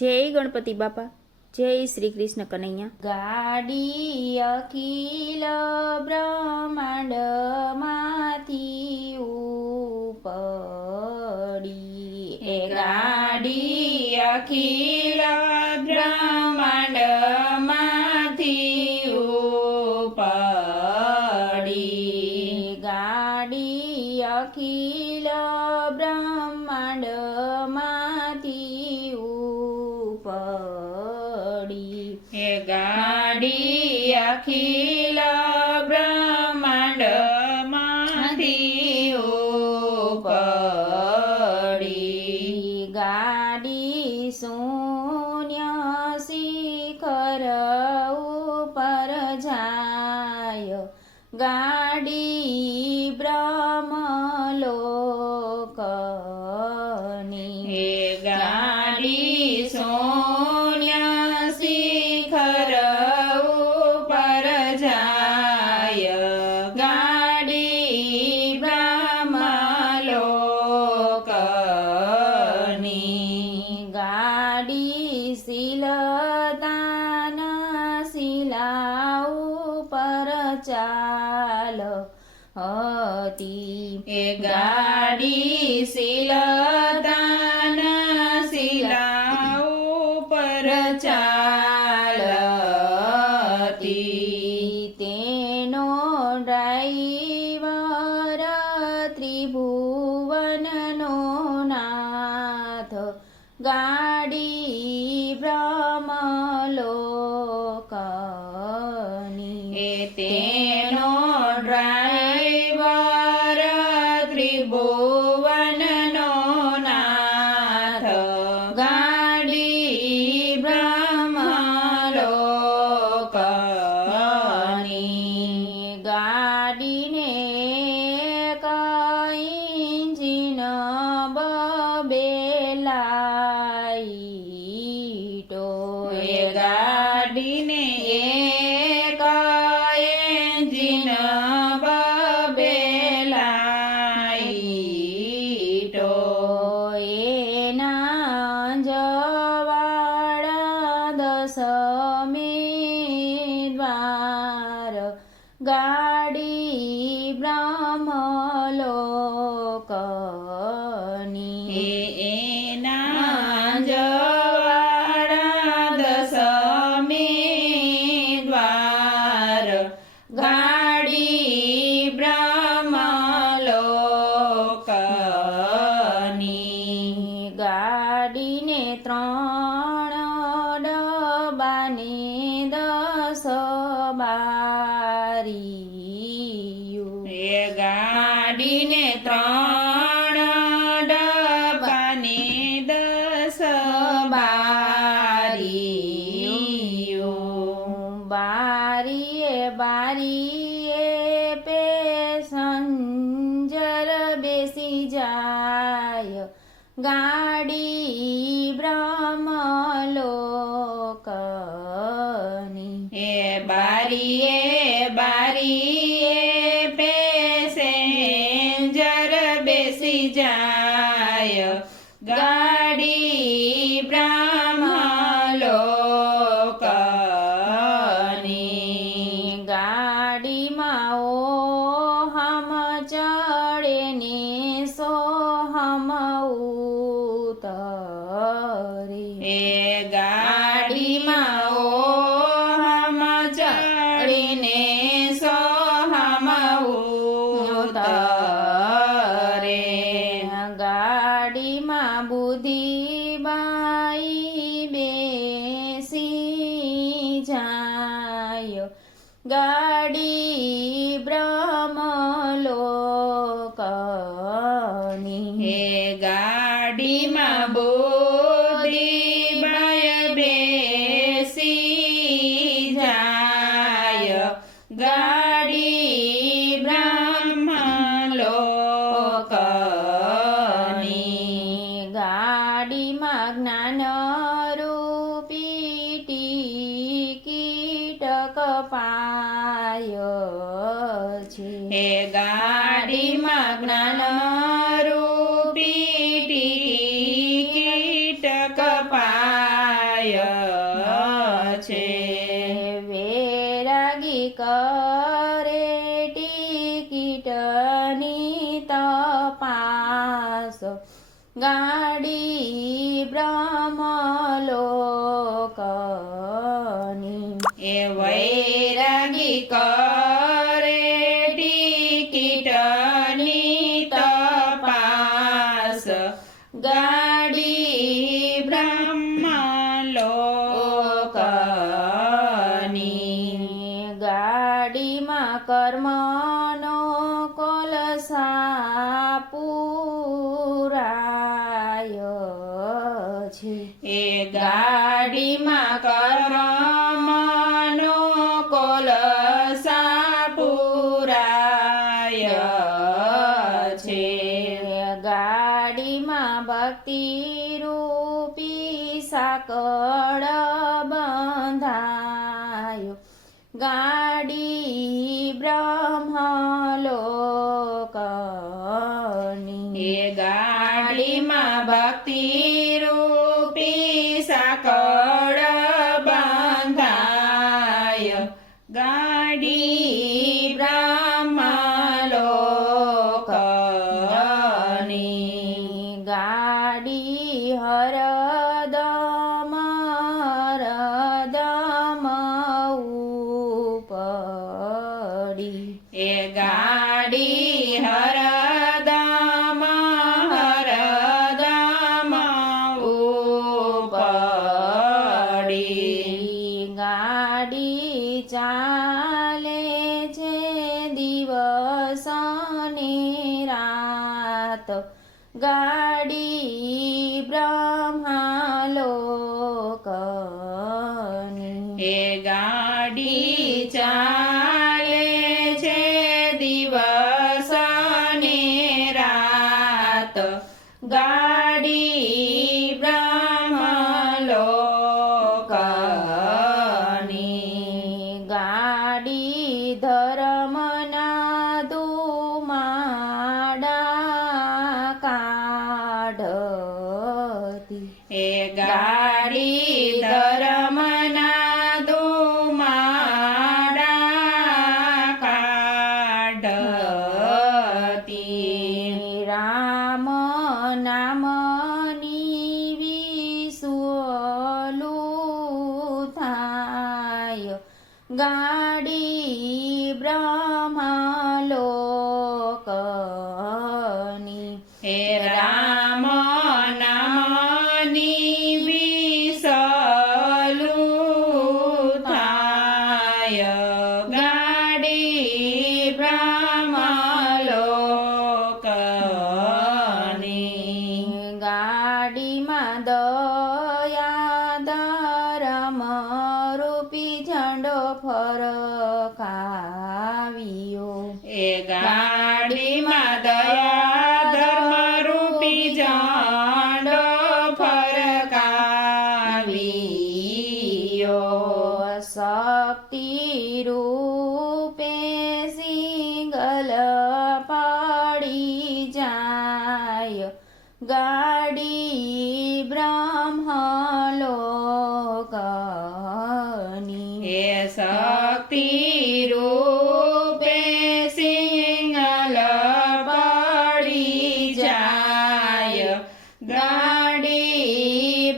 જય ગણપતિ બાપા, જય શ્રી કૃષ્ણ કનૈયા। ગાડી અખિલ બ્રહ્માંડ માંથી ઉપડી, એ ગાડી અખિલ બ્રહ્માંડ માંથી ઉપડી, ગાડી અખિલ બ્રહ્માંડ માંથી ઉપડી, એ ગાડી અખિલ બ્રહ્માંડ માંથી ઉપડી, ગાડી શૂન્ય શિખર ઉપર જાય, ગાડી બ્રહ્મલોકની, એ ગાડી શૂન્ય શિખર ઉપર જાય, ગાડી બ્રહ્મલોકની, ગાડી શીલદાન શિલા ઉપર ચાલ હતી, એ ગાડી શીલદાન શિલા ઉપર ચાલતી, તેનો ડ્રાઈવર ત્રિભુવનનો નાથ, ગાડી બ્રહ્મલોકની, એ તેનો ડ્રાઈવર ત્રિભુવનનો નાથ, ગાડી બ્રહ્મલોકની, ગાડીને ઇંજીન બબેલાઈટો, એ ગાડીને એક એન્જિન બબેલાઈટો, એના જવાળા 10 દ્વાર, ગાડી બ્રહ્મલોકની, એના જવાળા 10 દ્વાર, ગાડી બ્રહ્મલોકની, ગાડીને 3 ડબ્બાને 10 બારીયું, એ ગાડીને 3 ડબ્બાને 10 બારીયું, બારીએ બારીએ પેસંજર બેસી જાય, ગાડી બ્રહ્મલોકની, એ બારીએ બારીએ પેસેન્જર બેસી જાય, ગાડી બ્રહ્મલોકની, ગાડીમાં ઓહમ ચડે ને સોહમ ઉતરે, એ ગાડીમાં ઓહમ ચડે ને સોહમ ઉતરે, ગાડીમાં બુદ્ધિબાઈ બેસી જાય, ગાડી બ્રહ્મલોકની, એ ગાડીમાં બુદ્ધિબાઈ બેસી જાય, ગાડી બ્રહ્મલોકની, ગાડીમાં જ્ઞાનરૂપી ટિકિટ કપાય છે, એ ગાડીમાં જ્ઞાનરૂપી ટિકિટ કપાય તપાસ ગાડી બ્રહ્મલોકની એ વૈરાગી કરે ટિકિટની તપાસ ગાડી બ્રહ્મલોકની ગાડીમાં કર્મનો કોલસા પૂરાય છે એ ગાડીમાં કર્મનો કોલસા પૂરાય છે ગાડીમાં ભક્તિ રૂપી સાકળ બંધાયો ગાડી બ્રહ્મલોકની એ ગાડીમાં ભક્તિ રૂપી સાકળ બંધાય ગાડી બ્રહ્મલોકની ગાડી હરદમ હરદમ ઉપડી એ ગાડી હરદમ હરદમ ઉપડી ગાડી ચાલે છે દિવસ ને રાત ગાડી બ્રહ્મલોકની એ ગાડી ચાલે છે દિવસ ને રાત ગાડી બ્રહ્મલોકની ગાડી ધર્મના ધુમાડા કાઢતી એ ગાડી ધર્મના ધુમાડા કાઢતી રામ નામની વિસુલું થાય ગાડી બ્રહ્મલોકની હે રામ નામની વિસલું થાય ગાડી બ્રહ્મલોકની ગાડીમાં દયા ધર્મ રૂપી ઝંડો ફરકાવ્યો એ ગાડીમાં દયા ધર્મ રૂપી ઝંડો ફરકાવ્યો શક્તિ રૂપે સિંગલ પડી જાય ગાડી બ્રહ્મલોકની એ શક્તિ રૂપે સિંગલ પડી જાય ગાડી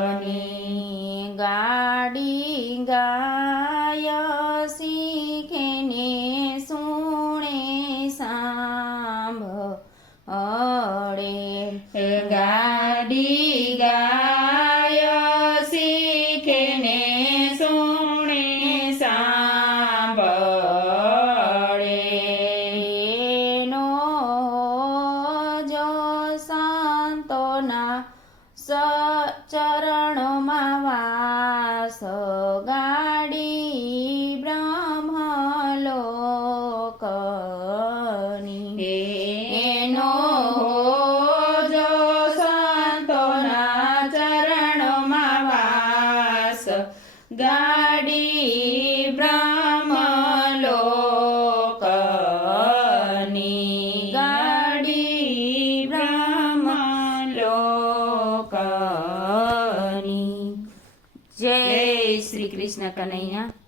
બ્રહ્મલોકની ગાડી ગાય શીખે ને સુણે સાંભળે ગાડી ગાય શીખે ને સુણે સાંભળે નો જો સંતોના ચરણોમાં વાસ ગાડી બ્રહ્મલોકની એનો જો સંતોના ચરણોમાં વાસ ગાડી બ્રહ્મલોકની ગાડી બ્રહ્મલોકની જય શ્રી કૃષ્ણ કનૈયા